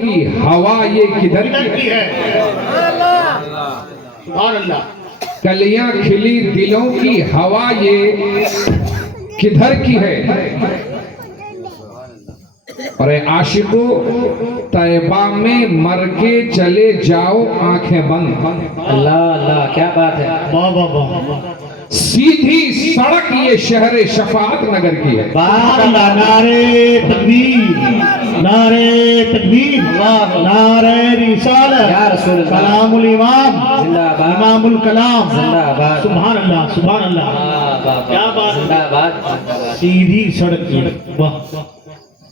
کی ہوا یہ کدھر کی ہے؟ سبحان اللہ. کلیاں کھلی دلوں کی ہوا یہ کدھر کی ہے؟ اور اے عاشقو طیبہ میں مر کے چلے جاؤ آنکھیں بند. اللہ اللہ کیا بات ہے. واہ واہ واہ. سیدھی سڑک یہ شہر شفاعت نگر کی ہے. سبحان اللہ. نعرے تکبیر، نعرے تکبیر، نعرے رسالت، یا رسول اللہ. کلام الامام، زندہ باد. امام الکلام. زندہ باد. سبحان اللہ سبحان اللہ. کیا بات. زندہ باد. سیدھی سڑک کی. واہ.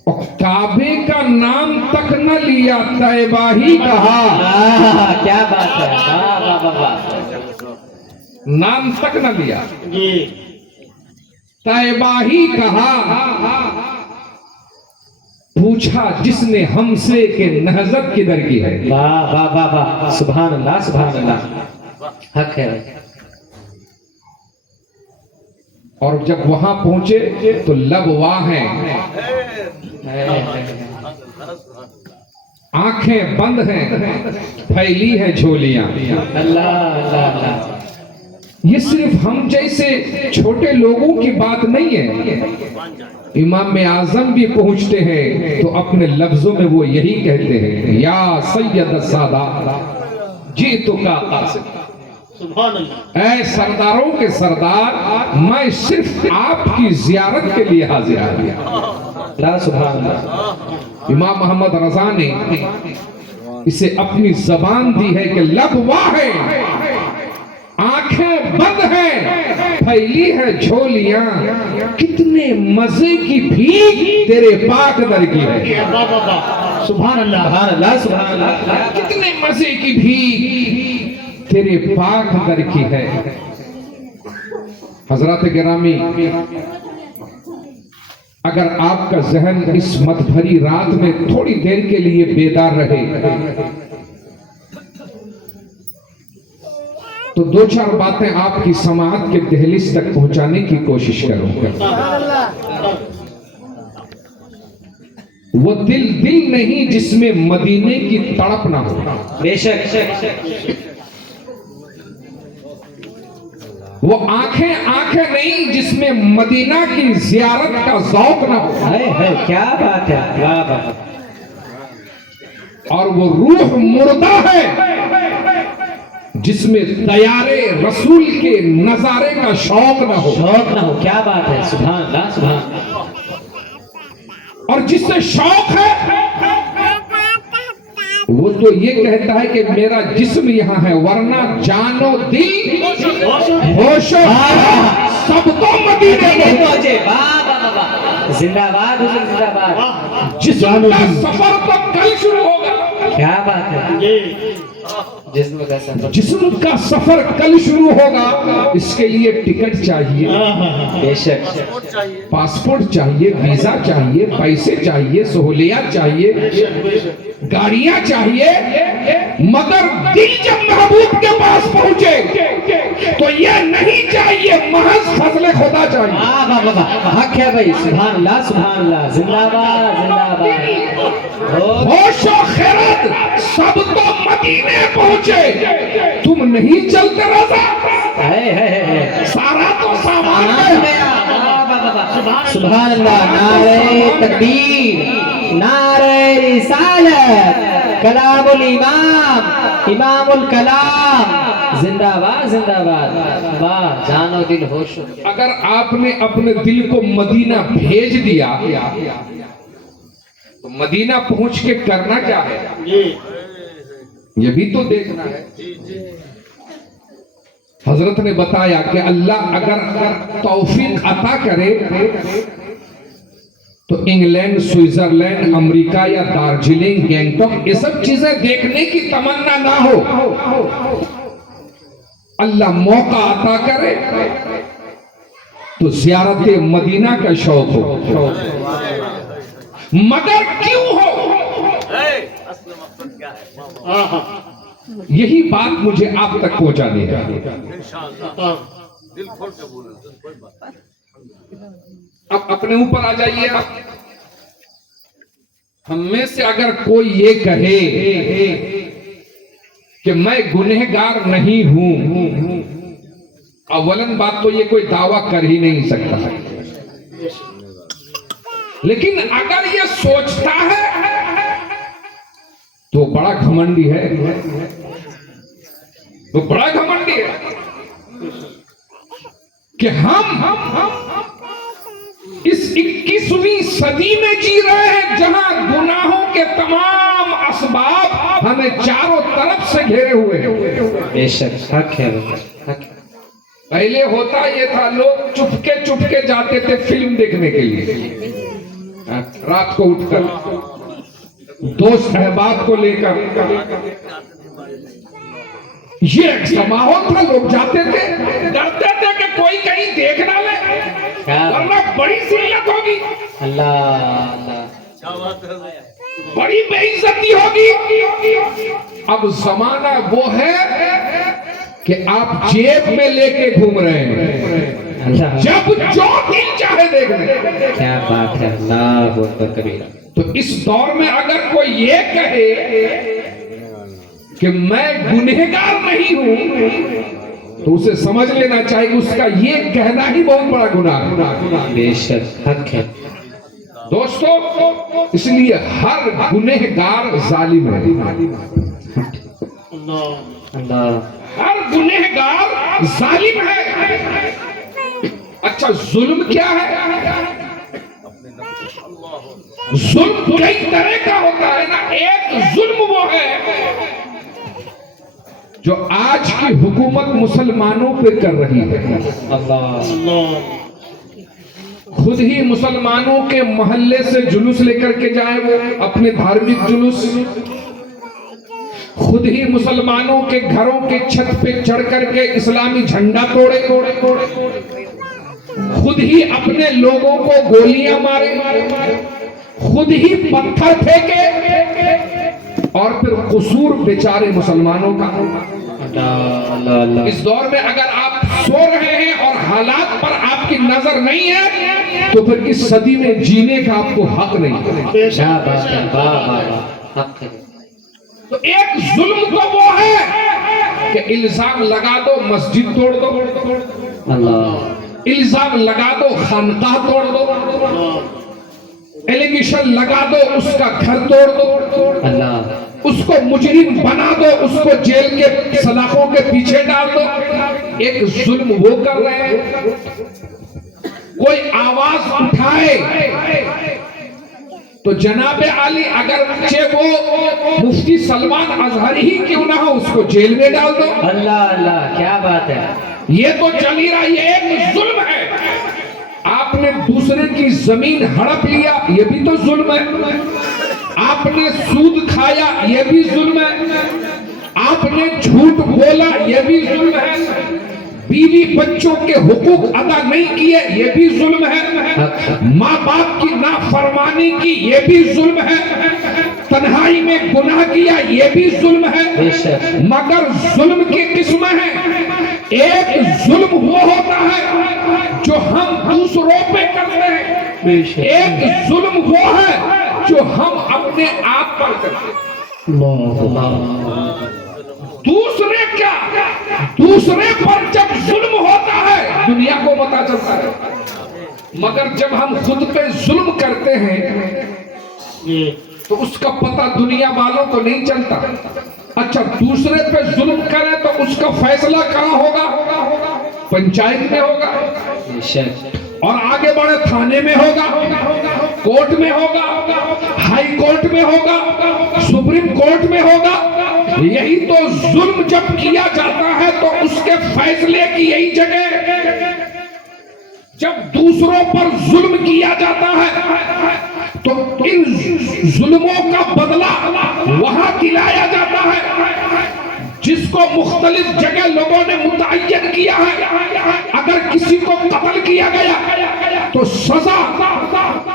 اور کعبے کا نام تک نہ لیا طیبہ ہی کہا. کیا بات ہے. واہ واہ واہ واہ. نام تک نہ لیا جی. طیبہ ہی کہا. پوچھا جس نے ہم سے کہ نہضت کدھر کی ہے. واہ واہ واہ واہ. سبحان اللہ سبحان اللہ. حق ہے. اور جب وہاں پہنچے تو لب واہ ہیں، آنکھیں بند ہیں، پھیلی ہے جھولیاں. اللہ اللہ اللہ. یہ صرف ہم جیسے چھوٹے لوگوں کی بات نہیں ہے. امام اعظم بھی پہنچتے ہیں تو اپنے لفظوں میں وہ یہی کہتے ہیں، یا سید السادات جئتک قاصدا. سبحان اللہ. اے سرداروں کے سردار، میں صرف آپ کی زیارت کے لیے حاضر ہوں. لا سبحان اللہ. امام محمد رضا نے اسے اپنی زبان دی ہے کہ لب واہ ہیں، آنکھیں بند ہیں، پھیلی ہے جھولیاں، کتنے مزے کی بھیگ تیرے پاک در کی ہے. واہ واہ واہ. سبحان اللہ. سبحان اللہ سبحان اللہ. کتنے مزے کی بھیگ تیرے پاک در کی ہے. حضرات گرامی، اگر آپ کا ذہن اس مت بھری رات میں تھوڑی دیر کے لیے بیدار رہے تو دو چار باتیں آپ کی سماعت کے دہلیز تک پہنچانے کی کوشش کروں گا. وہ دل نہیں جس میں مدینے کی تڑپ نہ ہو. بے شک. وہ آنکھیں نہیں جس میں مدینہ کی زیارت کا ذوق نہ ہو. ہے کیا بات ہے. واہ واہ. اور وہ روح مردہ ہے جس میں دیارے رسول کے نظارے کا شوق نہ ہو. شوق نہ ہو. کیا بات ہے. سبحان اللہ سبحان اللہ. اور جس سے شوق ہے وہ تو یہ کہتا ہے کہ میرا جسم یہاں ہے، ورنہ جان و دل ہوش و سب تو مدینے میں پہنچے. واہ واہ واہ. زندہ باد حضور زندہ باد. جسم کا سفر تو کل شروع ہوگا. کیا بات ہے. جسم کا سفر. جسم کا سفر کل شروع ہوگا. اس کے لیے ٹکٹ چاہیے، بے شک. پاسپورٹ چاہیے، ویزا چاہیے، پیسے چاہیے، سہولیات چاہیے، گاڑیاں چاہیے. مگر دل جب محبوب کے پاس پہنچے تو یہ نہیں چاہیے، محض فضل خدا چاہیے. واہ واہ واہ. حق ہے بھائی. سبحان اللہ سبحان اللہ. زندہ باد زندہ باد. ہوش و خیرت سب تو مدینے پہنچے، تم نہیں چلتے رضا. سارا تو سامان گیا. سبحان اللہ. نعرہ تکبیر، نعرہ رسالت، کلام الامام، امام الکلام. زندہ باد زندہ باد. واہ. جان و دل ہوش. اگر آپ نے اپنے دل کو مدینہ بھیج دیا تو مدینہ پہنچ کے کرنا کیا ہے، یہ بھی تو دیکھنا ہے. حضرت نے بتایا کہ اللہ اگر توفیق عطا کرے تو انگلینڈ، سوئٹزرلینڈ، امریکہ یا دارجلنگ، گینگٹاک، یہ سب چیزیں دیکھنے کی تمنا نہ ہو، اللہ موقع عطا کرے تو زیارت مدینہ کا شوق ہو. مگر کیوں ہو، یہی بات مجھے آپ تک پہنچانی ہے. اب اپنے اوپر آ جائیے. ہم میں سے اگر کوئی یہ کہے کہ میں گنہگار نہیں ہوں، اولن بات تو یہ کوئی دعویٰ کر ہی نہیں سکتا، لیکن اگر یہ سوچتا ہے تو بڑا گھمنڈی ہے، تو بڑا گھمنڈی ہے کہ ہم اس 21ویں صدی میں جی رہے ہیں جہاں گناہوں کے تمام اسباب ہمیں چاروں طرف سے گھیرے ہوئے ہیں۔ بے شک حق ہے، حق ہے۔ پہلے ہوتا یہ تھا، لوگ چپ کے جاتے تھے فلم دیکھنے کے لیے، رات کو اٹھ کر دوست احباب کو لے کر، یہ ایک ماحول تھا، لوگ جاتے تھے، ڈرتے تھے کہ کوئی کہیں دیکھ نہ لے ورنہ بڑی ذلت ہوگی، اللہ اللہ، بڑی بے عزتی ہوگی۔ اب زمانہ وہ ہے کہ آپ جیب میں لے کے گھوم رہے ہیں، اللہ جب جو دل چاہے دیکھ لیں۔ کیا بات ہے، اللہ اکبر کبیرہ۔ تو اس دور میں اگر کوئی یہ کہے کہ میں گنہگار نہیں ہوں تو اسے سمجھ لینا چاہیے اس کا یہ کہنا ہی بہت بڑا گناہ ہے۔ بے شک حق ہے۔ دوستو، اس لیے ہر گنہگار ظالم ہے، اللہ ہر گنہگار ظالم ہے۔ اچھا، ظلم کیا ہے؟ ظلم کئی طرح کا ہوتا ہے نا۔ ایک ظلم وہ ہے جو آج کی حکومت مسلمانوں پہ کر رہی ہے۔ اللہ خود ہی مسلمانوں کے محلے سے جلوس لے کر کے جائیں، وہ اپنے دھارمک جلوس، خود ہی مسلمانوں کے گھروں کے چھت پہ چڑھ کر کے اسلامی جھنڈا توڑے، خود ہی اپنے لوگوں کو گولیاں مارے، خود ہی پتھر پھینکے، اور پھر قصور بیچارے مسلمانوں کا۔ اللہ اس دور میں اگر آپ سو رہے ہیں اور حالات پر آپ کی نظر نہیں ہے تو پھر اس صدی میں جینے کا آپ کو حق نہیں ہے۔ کیا بات ہے، واہ واہ واہ، حق ہے۔ تو ایک ظلم تو وہ ہے کہ الزام لگا دو مسجد توڑ دو، اللہ الزام لگا دو خانقاہ توڑ دو، ایلیگیشن لگا دو اس کا گھر توڑ دو، اللہ اس کو مجرم بنا دو، اس کو جیل کے سلاخوں کے پیچھے ڈال دو۔ ایک ظلم وہ کر رہے ہیں۔ کوئی آواز اٹھائے تو جناب علی اگر وہ مفتی سلمان اظہری ہی کیوں نہ ہو، اس کو جیل میں ڈال دو۔ اللہ اللہ، کیا بات ہے۔ یہ تو چل ہی رہا، یہ ایک ظلم ہے۔ آپ نے دوسرے کی زمین ہڑپ لیا، یہ بھی تو ظلم ہے۔ آپ نے سود کھایا، یہ بھی ظلم ہے۔ آپ نے جھوٹ بولا، یہ بھی ظلم ہے۔ بیوی بچوں کے حقوق ادا نہیں کیے، یہ بھی ظلم ہے۔ ماں باپ کی نافرمانی کی، یہ بھی ظلم ہے۔ تنہائی میں گناہ کیا، یہ بھی ظلم ہے۔ مگر ظلم کی قسمیں ہیں۔ ایک ظلم وہ ہوتا ہے جو ہم دوسروں پہ کرتے ہیں، ایک ظلم وہ ہے جو ہم اپنے آپ پر کرتے ہیں۔ دوسرے کیا، دوسرے پر جب ظلم ہوتا ہے دنیا کو پتہ چلتا ہے، مگر جب ہم خود پہ ظلم کرتے ہیں تو اس کا پتہ دنیا والوں کو نہیں چلتا۔ اچھا، دوسرے پہ ظلم کرے تو اس کا فیصلہ کہاں ہوگا؟ پنچایت میں ہوگا، اور آگے بڑھے تھانے میں ہوگا، کورٹ میں ہوگا، ہائی کورٹ میں ہوگا، سپریم کورٹ میں ہوگا۔ یہی تو ظلم جب کیا جاتا ہے تو اس کے فیصلے کی یہی جگہ، جب دوسروں پر ظلم کیا جاتا ہے تو ان ظلموں کا بدلہ وہاں دلایا جاتا ہے جس کو مختلف جگہ لوگوں نے متعین کیا ہے۔ اگر کسی کو قتل کیا گیا تو سزا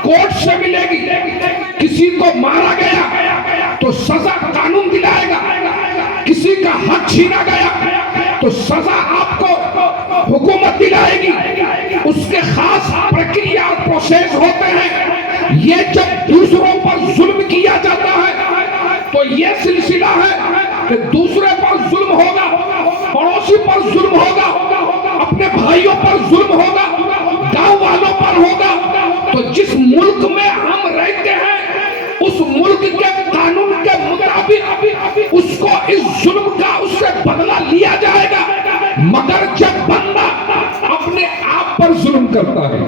کورٹ سے ملے گی، کسی کو مارا گیا تو سزا قانون دلائے گا، کسی کا حق چھینا گیا تو سزا آپ کو حکومت دلائے گی۔ اس کے خاص پرکریا اور پروسیس ہوتے ہیں۔ یہ جب دوسروں پر ظلم کیا جاتا ہے تو یہ سلسلہ ہے کہ دوسرے پر ظلم ہوگا، پڑوسی پر ظلم ہوگا، اپنے بھائیوں پر ظلم ہوگا، گاؤں والوں پر ہوگا، تو جس ملک میں ہم رہتے ہیں اس ملک کے قانون کے مطابق اس کو اس ظلم کا اس سے بدلہ لیا جائے گا۔ مگر جب بندہ اپنے آپ پر ظلم کرتا ہے،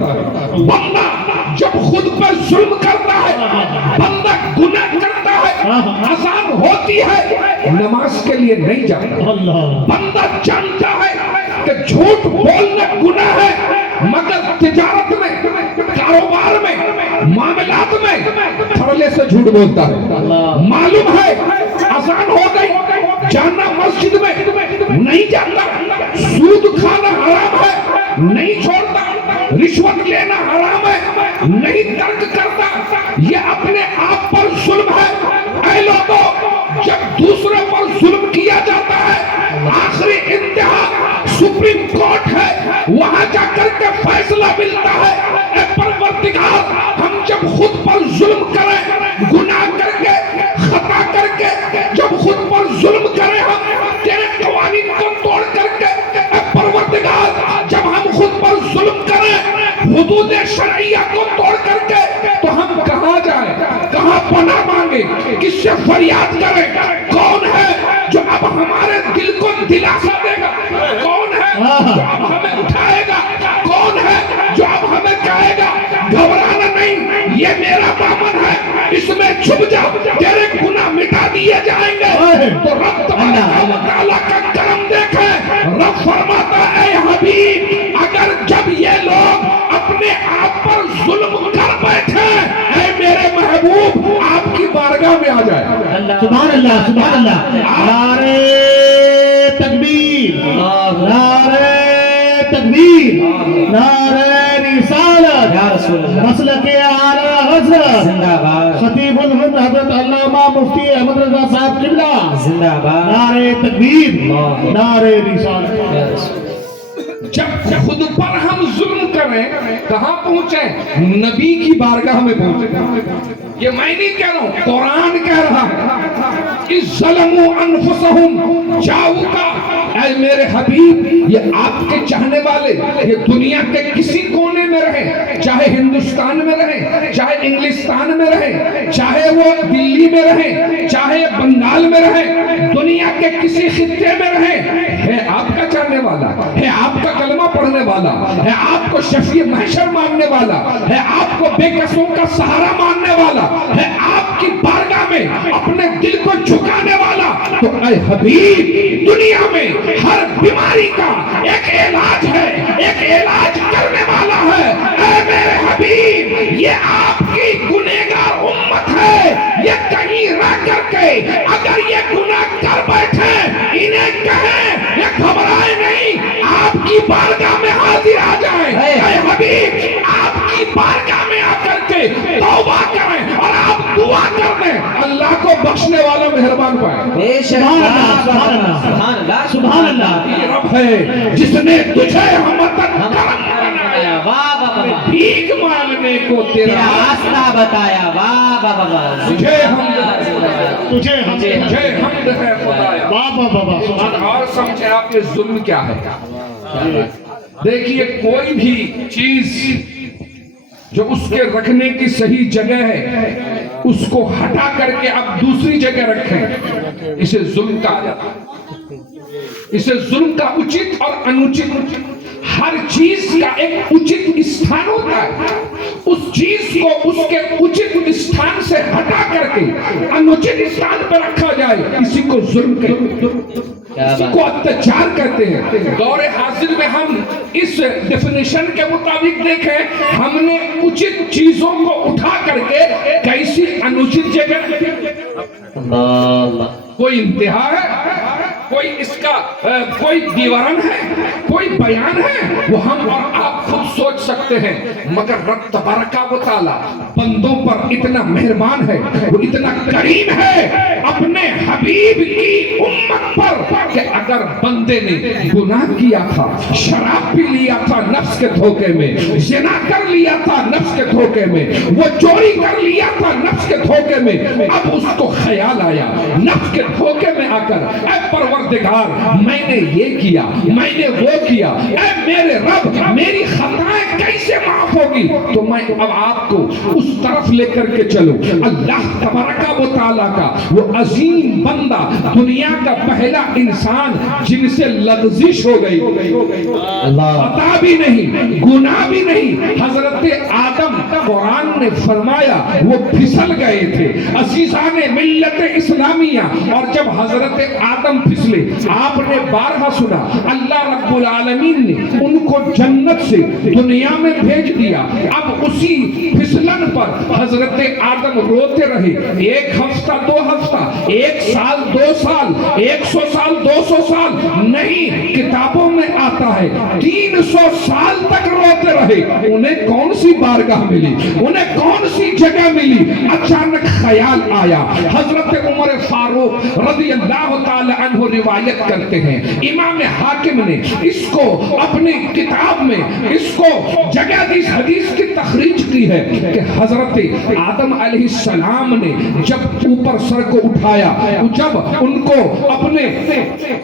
بندہ جب خود پر ظلم کرتا ہے، بندہ گناہ کرتا ہے، اذان ہوتی ہے نماز کے لیے نہیں جاتا، بندہ جانتا ہے کہ جھوٹ بولنا گناہ ہے، مگر تجارت میں، کاروبار میں، معاملات میں تھرلے سے جھوٹ بولتا ہے، معلوم ہے اذان ہو گئی جانا مسجد میں نہیں جاتا، سود کھانا حرام ہے نہیں چھوڑتا، رشوت لینا حرام ہے نہیں ترک کرتا، یہ اپنے آپ پر ظلم ہے۔ اے لوگوں، جب دوسرے پر ظلم کیا جاتا ہے آخری انتہا سپریم کورٹ ہے، وہاں جا کر کے فیصلہ ملتا ہے۔ اے پروردگار، ہم جب خود پر ظلم کریں، گناہ کر کے، خطا کر کے، جب خود پر ظلم کریں ہم تیرے قوانین کو توڑ کر کے، اے پروردگار جب ہم خود پر ظلم کریں حدود شرعیہ کو توڑ کر کے، تو ہم کہاں جائیں، کہاں پناہ مانگے، کس سے فریاد کریں؟ کون ہے جو اب ہمارے دل کو دلاسا دے گا؟ کون ہے جو اب ہمیں اٹھائے گا؟ کون ہے جو اب ہمیں کہے گا گھبرانا نہیں، یہ میرا دامن ہے، اس میں چھپ جا، تیرے گناہ مٹا دیے جائیں گے؟ تو رب تبارک و تعالیٰ کا کرم دیکھیں، رب فرماتا اے حبیب، اگر جب یہ لوگ اپنے آپ پر ظلم کر بیٹھے، اے میرے محبوب آپ کی بارگاہ میں آ جائے۔ سبحان اللہ، سبحان اللہ، نعرہ تکبیر، نعرہ تکبیر، نعرہ رسالت، یا رسول اللہ، مسلک اعلی حضرت زندہ باد، خطیب الہند حضرت علامہ مفتی احمد رضا صاحب قبلہ، زندہ باد، نعرہ تکبیر، نعرہ رسالت۔ یا رسول اللہ۔ جب خود پر ہم ظلم کریں کہاں پہنچیں؟ نبی کی بارگاہ میں پہنچیں۔ یہ میں نہیں کہہ رہا ہوں، قرآن کہہ رہا ہے، اِذ ظلموا انفسہم جاؤکا، اے میرے حبیب، یہ آپ کے چاہنے والے یہ دنیا کے کسی کونے میں رہیں، چاہے ہندوستان میں رہیں، چاہے انگلستان میں رہیں، چاہے وہ دلی میں رہیں، چاہے بنگال میں رہیں، دنیا کے کسی خطے میں رہیں، ہے آپ کا چاہنے والا، ہے آپ کا کلمہ پڑھنے والا، ہے آپ کو شفیع محشر ماننے والا، ہے آپ کو بے کسوں کا سہارا ماننے والا، ہے آپ کی بارگاہ میں اپنے دل کو جھکانے والا، تو اے حبیب، دنیا میں ہر بیماری کا ایک علاج ہے، ایک علاج کرنے والا ہے۔ اے میرے حبیب، یہ آپ کی گنہگار امت ہے، یہ کہیں رہ کر کے اگر یہ گناہ کر بیٹھے انہیں کہیں یہ گھبرائے نہیں، آپ کی بارگاہ میں حاضر آ جائیں۔ اے حبیب، آپ کی بارگاہ میں آ کر کے توبہ کریں اور آپ دعا کر دیں، اللہ کو بخشنے والا مہربان پائے۔ بے شک، سبحان اللہ، سبحان اللہ، سبحان اللہ، سبحان اللہ۔ یہ رب ہے جس نے تجھے ہمتن کرم بنایا، واہ واہ واہ، بھیک مانگنے کو تیرا تیرا راستہ بتایا، واہ واہ واہ، تجھے حمد ہے، تجھے ہم تجھے حمد ہے خدایا۔ واہ واہ واہ، سبحان اللہ۔ اور سمجھے آپ یہ ظلم کیا ہے؟ دیکھیے کوئی بھی چیز جو اس کے رکھنے کی صحیح جگہ ہے اس کو ہٹا کر کے اب دوسری جگہ رکھیں، اسے ظلم کہا جاتا ہے۔ اسے ظلم کا اچت اور انوچت، ہر چیز کا ایک اچت استھان ہوتا ہے، اس چیز کو اس کے اچت استھان سے ہٹا کر کے انوچت استھان پر رکھا جائے، اسی کو ظلم کہتے ہیں، اسی کو اتچار کہتے ہیں۔ دور حاضر میں ہم اس ڈیفینیشن کے مطابق دیکھیں، ہم نے اچت چیزوں کو اٹھا کر کے کیسی انوچت جگہ اللہ، کوئی انتہا ہے، کوئی اس کا کوئی دیوارن ہے، کوئی بیان ہے، وہ ہم اور آپ خود سوچ سکتے ہیں، مگر رب تبارک و تعالی بندوں پر اتنا مہربان ہے، وہ اتنا کریم ہے اپنے حبیب کی امت پر کہ اگر بندے نے گناہ کیا تھا، شراب پی لیا تھا نفس کے دھوکے میں، زنا کر لیا تھا نفس کے دھوکے میں، وہ چوری کر لیا تھا نفس کے دھوکے میں، اب اس کو خیال آیا نفس کے دھوکے میں آ کر، اے پروردگار میں نے یہ کیا، میں نے وہ کیا، اے میرے رب میری خطائیں کیسے معاف ہوگی؟ تو میں اب آپ کو اس طرف لے کر کے چلو، اللہ تبارک و تعالیٰ کا وہ عظیم بندہ، دنیا کا پہلا انسان جن سے لغزش ہو گئی، خطا بھی نہیں گناہ بھی نہیں، حضرت آدم، قرآن نے فرمایا وہ پھسل گئے تھے عزیزان ملت اسلامیہ، اور جب حضرت آدم پھسلے آپ نے بارہا سنا، اللہ رب العالمین نے ان کو جنت سے دنیا میں بھیج دیا، اب اسی پھسلن پر حضرت آدم روتے رہے، ایک ہفتہ دو ہفتہ، ایک سال دو سال، 100 سال 200 سال نہیں، کتابوں میں آتا ہے 300 سال تک روتے رہے، انہیں کون سی بارگاہ ملی، انہیں کون سی جگہ ملی؟ اچانک خیال آیا، حضرت عمر فاروق رضی اللہ تعالی عنہ روایت کرتے ہیں، امام حاکم نے اس کو اپنی کتاب میں اس کو جگہ دی، حدیث کی تخریج کی ہے کہ حضرت آدم علیہ السلام نے جب اوپر سر کو اٹھایا، جب ان کو اپنے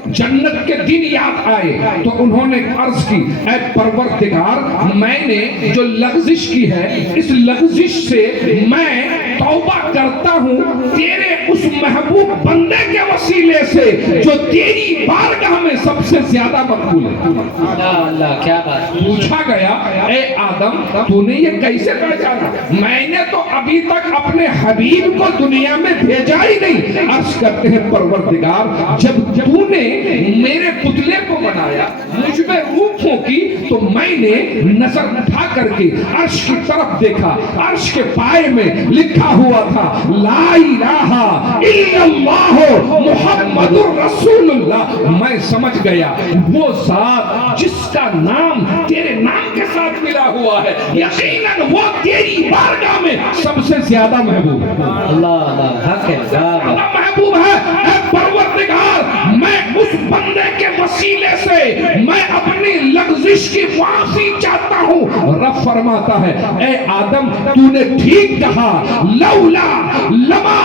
جنت کے دن یاد آئے تو انہوں نے عرض کی، اے پروردگار میں نے جو لغزش کی ہے اس لغزش سے میں توبہ کرتا ہوں تیرے اس محبوب بندے کے وسیلے سے جو تیری بارگاہ میں سب سے زیادہ مقبول ہے۔ اللہ اللہ کیا بات، پوچھا گیا اے آدم تو نے یہ کیسے پہچانا؟ میں نے تو ابھی تک اپنے حبیب کو دنیا میں بھیجا ہی نہیں۔ عرض کرتے ہیں پروردگار جب تو نے میرے پتلے کو بنایا، مجھ میں روح پھونکی تو میں نے نظر اٹھا کر کے عرش کی طرف دیکھا، عرش کے پائے میں لکھا ہوا تھا لا الہ الا اللہ محمد الرسول اللہ۔ میں سمجھ گیا وہ ذات جس کا نام تیرے نام کے ساتھ ملا ہوا ہے یقیناً وہ تیری بارگاہ میں سب سے زیادہ محبوب ہے۔ اللہ اللہ حق ہے، اللہ محبوب ہے۔ اے پروردگار میں اس بندے کے وسیلے سے میں اپنی لغزش کی معافی چاہتا ہوں۔ رب فرماتا ہے اے آدم تو نے ٹھیک کہا، لولا لما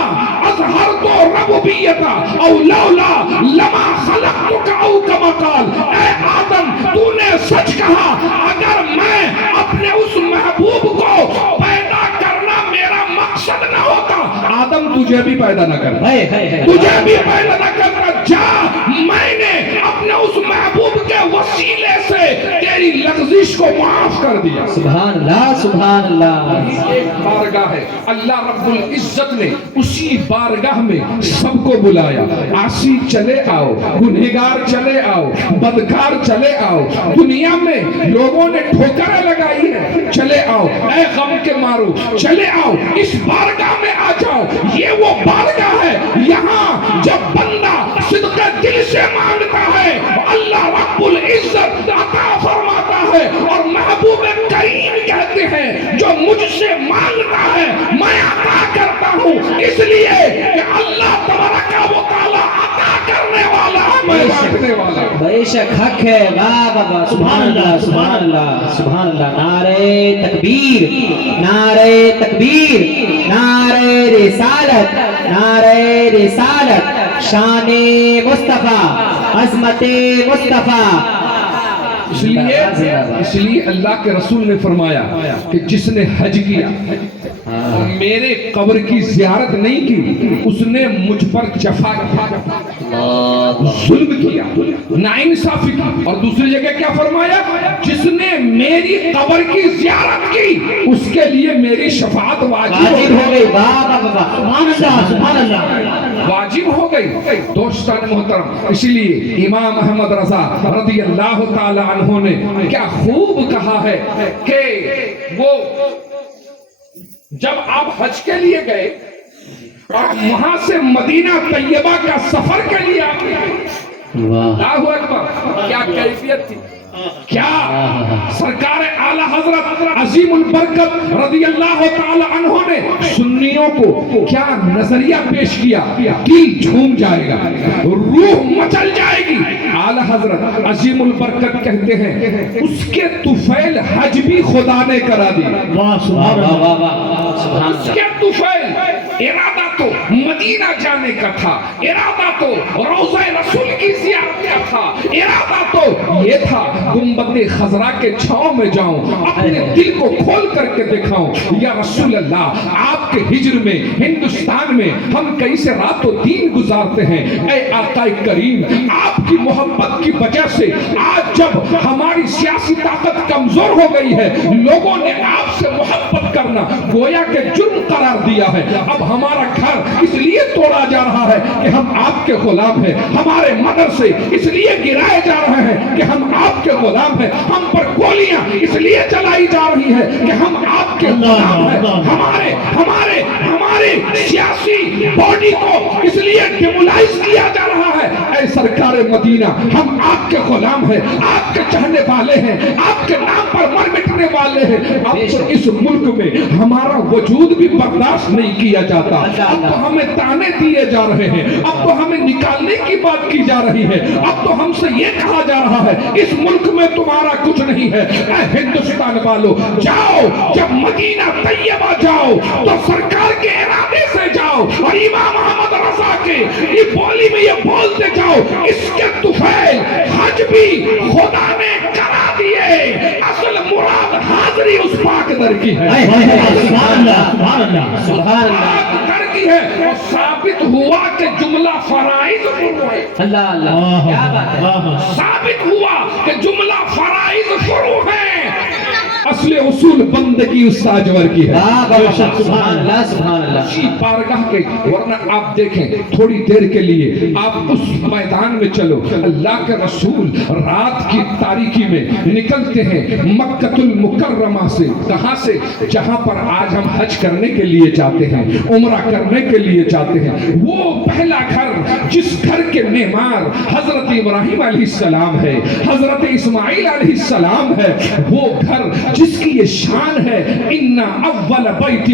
اظہرت ربوبیتا او لولا لما خلقتک او کما قال، اے آدم تو نے سچ کہا، اگر میں اپنے اس محبوب کو پیدا کرنا میرا مقصد نہ ہوتا آدم تجھے بھی پیدا نہ کرتا، تجھے بھی پیدا نہ کرتا۔ جا میں نے اپنے اس محبوب کے وسیلے سے تیری لغزش کو معاف کر دیا۔ سبحان اللہ سبحان اللہ۔ ایک بارگاہ ہے، اللہ رب العزت نے اسی بارگاہ میں سب کو بلایا، عاصی چلے آؤ، گنہگار چلے آؤ، بدکار چلے آؤ، دنیا میں لوگوں نے ٹھوکریں لگائی ہے چلے آؤ، اے غم کے مارو چلے آؤ، اس بارگاہ میں آ جاؤ۔ یہ وہ بارگاہ ہے یہاں جب بندہ صدق دل سے مانگتا ہے اللہ رب العزت عطا فرماتا ہے، اور محبوب کریم کہتے ہیں جو مجھ سے مانگتا ہے میں عطا کرتا ہوں، اس لیے کہ اللہ تبارک و تعالی عطا کرنے والا میں بانٹنے والا۔ بے شک حق ہے، واہ واہ واہ، سبحان اللہ سبحان اللہ سبحان اللہ۔ نعرہ تکبیر نعرہ تکبیر نعرہ رسالت نعرہ رسالت، شان مصطفیٰ عظمت مصطفیٰ۔ اس لیے اللہ کے رسول نے فرمایا کہ جس نے حج کیا اور میرے قبر کی زیارت نہیں کی اس نے مجھ پر جفا ظلم کیا، ناانصافی کی۔ اور دوسری جگہ کیا فرمایا؟ جس نے میری قبر کی زیارت کی اس کے لیے میری شفاعت واجب ہو گئی۔ سبحان اللہ سبحان اللہ، واجب ہو گئی۔ دوستان محترم، اسی لیے امام احمد رضا رضی اللہ تعالی عنہ نے کیا خوب کہا ہے کہ وہ جب آپ حج کے لیے گئے اور وہاں سے مدینہ طیبہ کا سفر کے لیے آپ گئے، اللہ اکبر، کیا کیفیت تھی۔ کیا سرکار اعلی حضرت عظیم البرکت رضی اللہ تعالی عنہ نے سنیوں کو کیا نظریہ پیش کیا؟ دل جھوم جائے گا، روح مچل جائے گی۔ اعلی حضرت عظیم البرکت کہتے ہیں اس کے طفیل حج بھی خدا نے کرا دی۔ واہ سبحان اللہ، اس کے طفیل ارادہ تو مدینہ جانے کا تھا، ارادہ تو روضہ رسول کی زیارت کا تھا، ارادہ تو یہ تھا گنبد خضرا کے چھاؤں میں جاؤں، اپنے دل کو کھول کر کے دکھاؤں یا رسول اللہ آپ کے ہجر میں ہندوستان میں ہم کیسے رات و دن گزارتے ہیں۔ اے آقا کریم آپ کی محبت کی وجہ سے آج جب ہماری سیاسی طاقت کمزور ہو گئی ہے، لوگوں نے آپ سے محبت کرنا گویا کہ جرم قرار دیا ہے۔ اب ہمارا گھر اس لیے توڑا جا رہا ہے کہ ہم آپ کے غلام ہیں، ہمارے مدرسے اس لیے گرائے جا رہے ہیں کہ ہم آپ کے غلام ہیں، ہم پر گولیاں اس لیے چلائی جا رہی ہیں کہ ہم آپ کے غلام ہیں، ہمارے سیاسی باڈی کو اس لیے ڈیمولائز کیا جا رہا ہے۔ اے سرکار مدینہ ہم آپ کے غلام ہیں، آپ کے چاہنے والے ہیں، آپ کے نام پر مر مٹنے والے ہیں۔ اب تو اس ملک میں ہمارا وجود بھی برداشت نہیں کیا جاتا، اب تو ہمیں تانے دیے جا رہے ہیں، اب تو ہمیں نکالنے کی بات کی جا رہی ہے، اب تو ہم سے یہ کہا جا رہا ہے اس ملک میں تمہارا کچھ نہیں ہے۔ اے ہندوستان والو جاؤ، جب مدینہ طیبہ جاؤ تو سرکار کے ارادے سے جاؤ اور امام محمد رضا کے یہ بولی میں یہ بولتے جاؤ اس کے طفیل حج بھی خدا نے کرا دیے، اصل مراد حاضری اس پاک در کی ہے، سبحان اللہ سبحان اللہ سبحان اللہ، پاک در کی ہے، اور ثابت ہوا کہ جملہ فرائض فرو ہے۔ اللہ اللہ، کیا بات ہے، ثابت ہوا کہ جملہ فرائض فرو ہے، اصل اصول بندگی اس تاجور کی ہے۔ سبحان اللہ سبحان اللہ، اسی بارگاہ کے، ورنہ آپ دیکھیں تھوڑی دیر کے لیے آپ اس میدان میں چلو، اللہ کے رسول رات کی تاریکی میں نکلتے ہیں مکہ المکرمہ سے، کہاں سے؟ جہاں پر آج ہم حج کرنے کے لیے جاتے ہیں، عمرہ کرنے کے لیے جاتے ہیں۔ وہ پہلا گھر جس گھر کے معمار حضرت ابراہیم علیہ السلام ہے، حضرت اسماعیل علیہ السلام ہے، وہ گھر جس کی یہ شان ہے، اِنَّ اَوَّلَ بَيْتٍ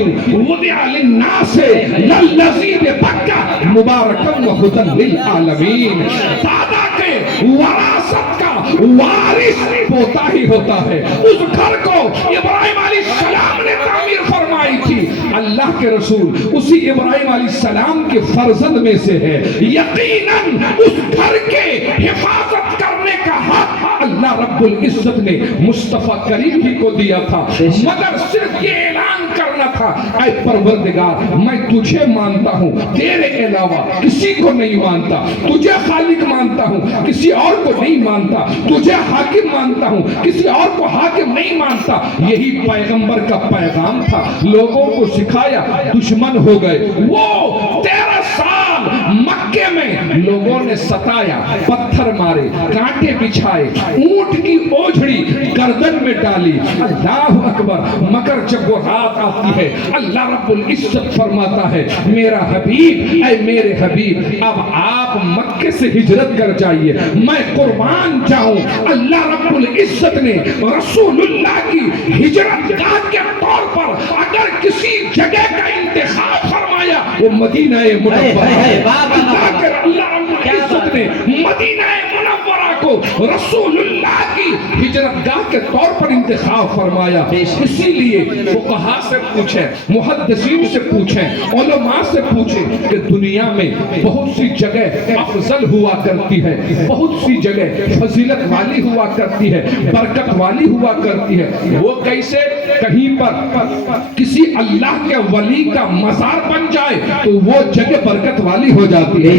وُضِعَ لِلنَّاسِ لَلَّذِي بِبَكَّةَ مُبَارَكًا وَهُدًى لِلْعَالَمِينَ۔ دادا کے وراثت کا وارث پوتا ہی ہوتا ہے۔ اس گھر کو ابراہیم علیہ السلام نے تعمیر فرمائی تھی، اللہ کے رسول اسی ابراہیم علیہ السلام کے فرزند میں سے ہے۔ یقیناً اس گھر کے حفاظت کرنے کا حق اللہ رب العزت نے مصطفیٰ کریم ہی کو دیا تھا، مگر صرف یہ اعلان کرنا تھا، اے پروردگار میں تجھے مانتا ہوں، تیرے علاوہ کسی کو نہیں مانتا، تجھے خالق مانتا ہوں، کسی اور کو نہیں مانتا، تجھے حاکم مانتا ہوں، کسی اور کو حاکم نہیں مانتا۔ یہی پیغمبر کا پیغام تھا، لوگوں کو سکھایا، دشمن ہو گئے۔ وہ 13 سال مکے میں لوگوں نے ستایا، پتھر مارے، کانٹے بچھائے، اونٹ کی اوجھڑی گردن میں ڈالی، اللہ اکبر۔ مگر جب وہ رات آتی ہے اللہ رب العزت فرماتا ہے میرا حبیب، اے میرے حبیب اب آپ مکے سے ہجرت کر جائیے، میں قربان جاؤں۔ اللہ رب العزت نے رسول اللہ کی ہجرت گاہ کے طور پر اگر کسی جگہ کا انتخاب فرمایا وہ مدینہ منورہ ہے۔ اللہ رب العزت نے مدینہ منورہ کو رسول اللہ کی ہجرت گاہ کے طور پر انتخاب فرمایا۔ اسی لیے فقہاء سے پوچھیں، محدثین سے پوچھیں، علماء سے پوچھیں کہ دنیا میں بہت سی جگہ افضل ہوا کرتی ہے، بہت سی جگہ فضیلت والی ہوا کرتی ہے، برکت والی ہوا کرتی ہے۔ وہ کیسے؟ کہیں پر کسی اللہ کے ولی کا مزار بن جائے تو وہ جگہ برکت والی ہو جاتی ہے۔